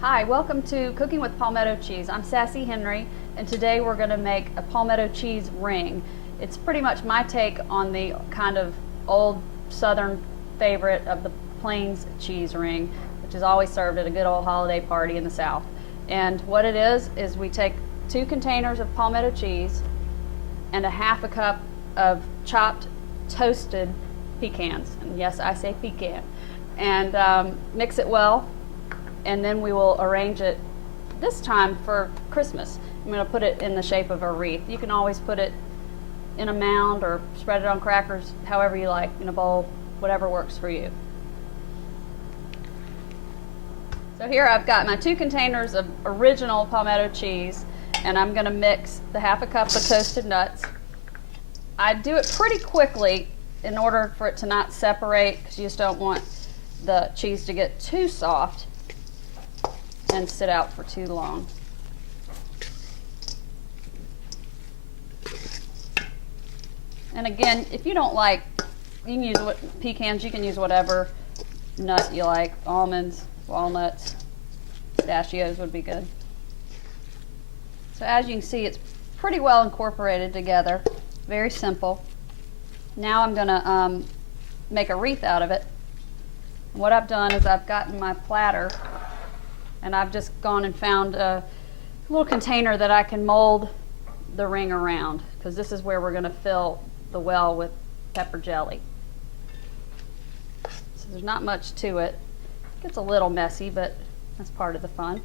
Hi, welcome to Cooking with Palmetto Cheese. I'm Sassy Henry, and today we're going to make a palmetto cheese ring. It's pretty much my take on the kind of old southern favorite of the Plains cheese ring, which is always served at a good old holiday party in the South. And what it is we take 2 containers of palmetto cheese and a half a cup of chopped toasted pecans. And yes, I say pecan. And mix it well. And then we will arrange it this time for Christmas. I'm going to put it in the shape of a wreath. You can always put it in a mound or spread it on crackers, however you like, in a bowl, whatever works for you. So here I've got my 2 containers of original palmetto cheese, and I'm going to mix the half a cup of toasted nuts. I do it pretty quickly in order for it to not separate, because you just don't want the cheese to get too soft and sit out for too long. And again, if you don't like, you can use pecans, you can use whatever nut you like. Almonds, walnuts, pistachios would be good. So as you can see, it's pretty well incorporated together. Very simple. Now I'm going to make a wreath out of it. And what I've done is I've gotten my platter, and I've just gone and found a little container that I can mold the ring around, because this is where we're going to fill the well with pepper jelly. So there's not much to it. It gets a little messy, but that's part of the fun.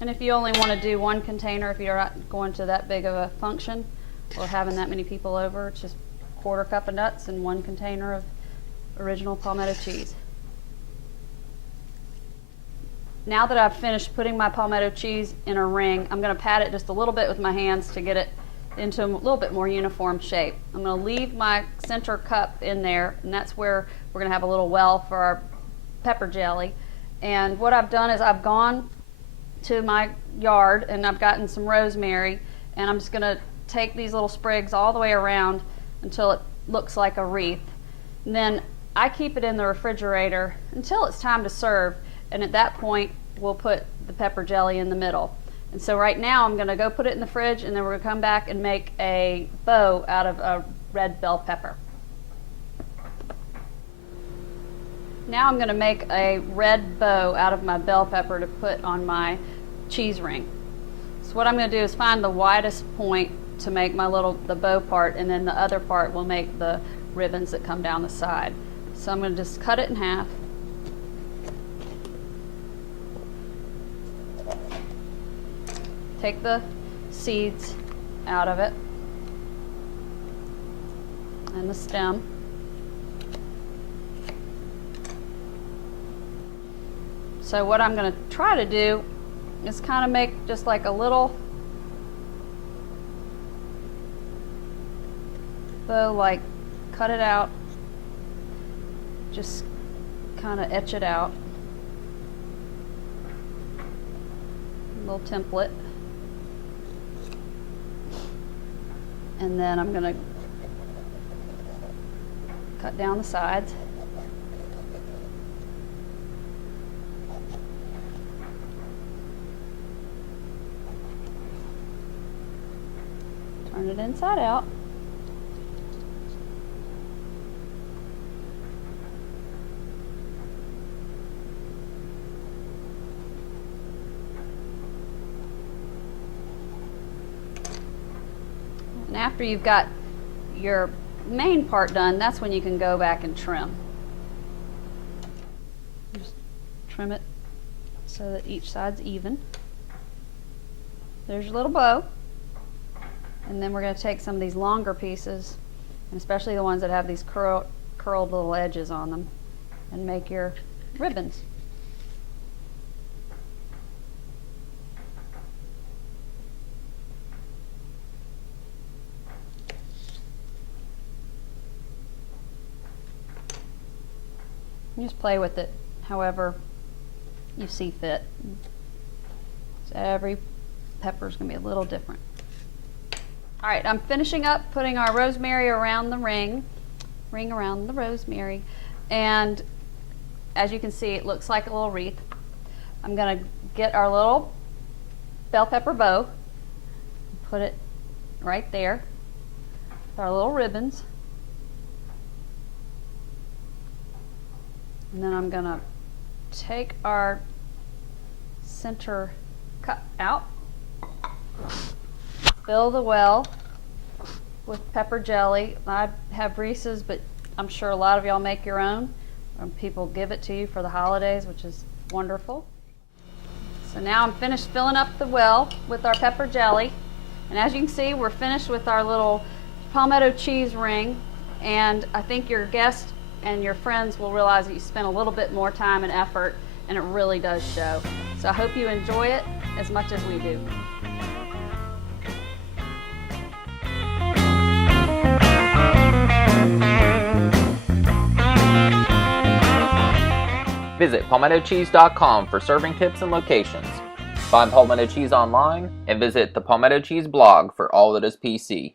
And if you only want to do 1 container, if you're not going to that big of a function or having that many people over, it's just 1/4 cup of nuts and 1 container of original palmetto cheese. Now that I've finished putting my palmetto cheese in a ring, I'm going to pat it just a little bit with my hands to get it into a little bit more uniform shape. I'm going to leave my center cup in there, and that's where we're going to have a little well for our pepper jelly. And what I've done is I've gone to my yard and I've gotten some rosemary, and I'm just going to take these little sprigs all the way around until it looks like a wreath. And then I keep it in the refrigerator until it's time to serve. And at that point, we'll put the pepper jelly in the middle. And so right now, I'm going to go put it in the fridge, and then we're going to come back and make a bow out of a red bell pepper. Now I'm going to make a red bow out of my bell pepper to put on my cheese ring. So what I'm going to do is find the widest point to make the bow part, and then the other part will make the ribbons that come down the side. So I'm going to just cut it in half. Take the seeds out of it and the stem. So what I'm going to try to do is kind of make just like a little bow, like cut it out, just kind of etch it out. A little template. And then I'm going to cut down the sides. Turn it inside out. And after you've got your main part done, that's when you can go back and trim. Just trim it so that each side's even. There's your little bow. And then we're going to take some of these longer pieces, and especially the ones that have these curled little edges on them, and make your ribbons. You just play with it however you see fit. So every pepper is going to be a little different. All right, I'm finishing up putting our rosemary around the ring around the rosemary, and as you can see, it looks like a little wreath. I'm going to get our little bell pepper bow, put it right there with our little ribbons. And then I'm going to take our center cut out, fill the well with pepper jelly. I have Reese's, but I'm sure a lot of y'all make your own. People give it to you for the holidays, which is wonderful. So now I'm finished filling up the well with our pepper jelly. And as you can see, we're finished with our little Palmetto cheese ring. And I think your guests and your friends will realize that you spent a little bit more time and effort, and it really does show. So I hope you enjoy it as much as we do. Visit PalmettoCheese.com for serving tips and locations. Find Palmetto Cheese online and visit the Palmetto Cheese blog for all that is PC.